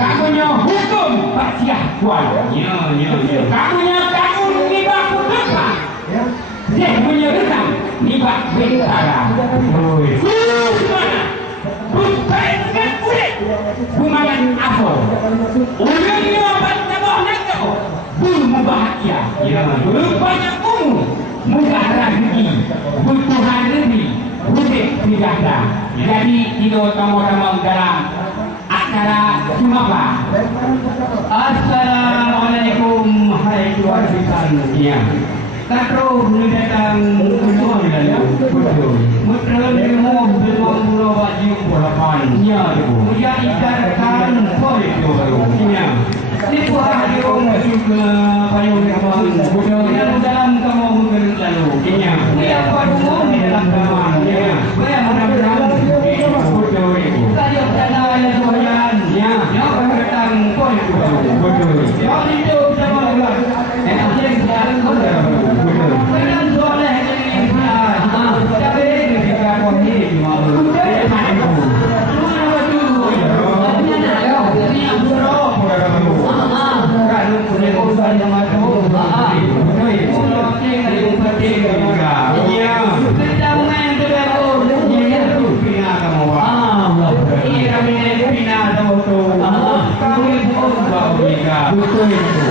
kamunya hukum pasiah kuat. Kamunya kamu ngibah kekal. Dia punya rekam ngibah bentara. Mana? Bukan dengan kulit. Bumangan apa? Orangnya bertabah nakal. Bulu bahagia. Rupanya umum. Mudah rezeki. Butuhan rezeki. Budik tidak ada. Jadi kita sama-sama dalam acara Sumapa. Assalamualaikum hai tuan-tuan. Ya. Katro boleh datang semua ya. Betul. Mutron demo belum pulau baju bolapan. Ya, kemudian ikan boleh tu. Ya. Ini hari masuk ke payung kawan. Betul. Yang dalam kamu mungkin lalu. Ya. Yang pada di dalam kawan. Ya. Saya mudah-mudahan betul. Saya dana yang doyan. Ya. Yang datang boleh tu. Betul. Yang itu sama juga. Yang sekarang betul. Dengan soleh ini tapi ketika kami malu saya tahu mana baju ini nak ini yang buruk kalau punya urusan yang macam betul dari upati juga iya kita main terlalu itu pina kamu ini kami pina tahu tu kami pun bawa juga betul itu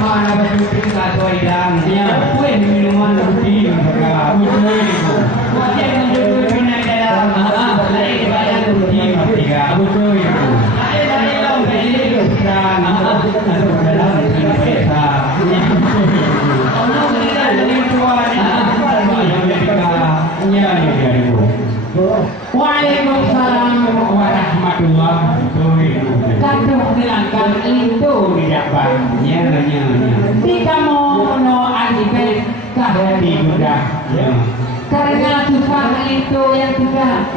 mana baju kita doyan ya kue minuman rutin mereka betul itu macam menjual pina dalam dari bayar rutin tiga betul itu ada yang beli sekarang dalam pesa orang beli dari tuan yang mereka ya itu Waalaikumsalam warahmatullahi wabarakatuh. Kata bilangkan itu tidak banyak. Tidak mau alifet kahati sudah. Karena susah itu yang tidak.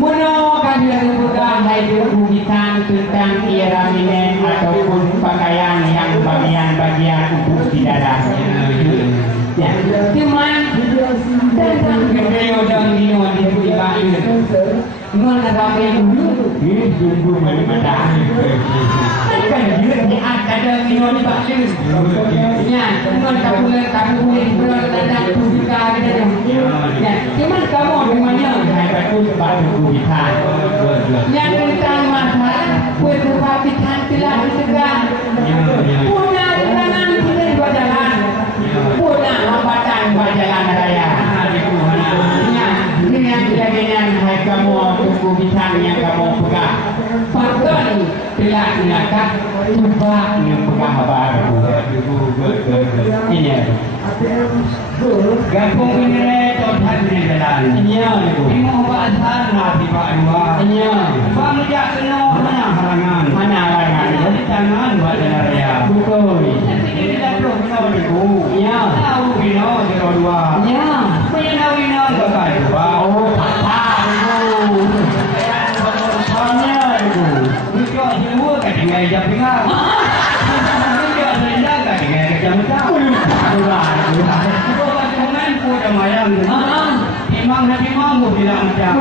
Mono kalian bukan hidup bukan tentang iramine ataupun pakaian yang bagian-bagian untuk di dalamnya. Cuman tentang kebenaran dino di ibadah mana kami dulu ini sungguh mana kan dia ada dino di ibadah ya cuman kamu berada di pusaka ya cuman kamu di mana ada pusaka bukan yang tentang masalah pusaka pitan telah disegah punya kanan kiri berjalan punya hambatan berjalan raya ini yang jadinya hai kamu tunggu bintang yang kamu pegang faktor telah dilakukan coba yang pegang baru ini gabung ini total ini jalan iya timo bahasa nabi pak dua iya bang dia kena mana halangan jangan buat raya betul ini dah belum itu iya tahu bino dua iya punya bino enggak dua oh dengan jam tengah. Dia berjaga dengan jam tengah. Bukan pun dah mayang. Imam Nabi Muhammad bilang macam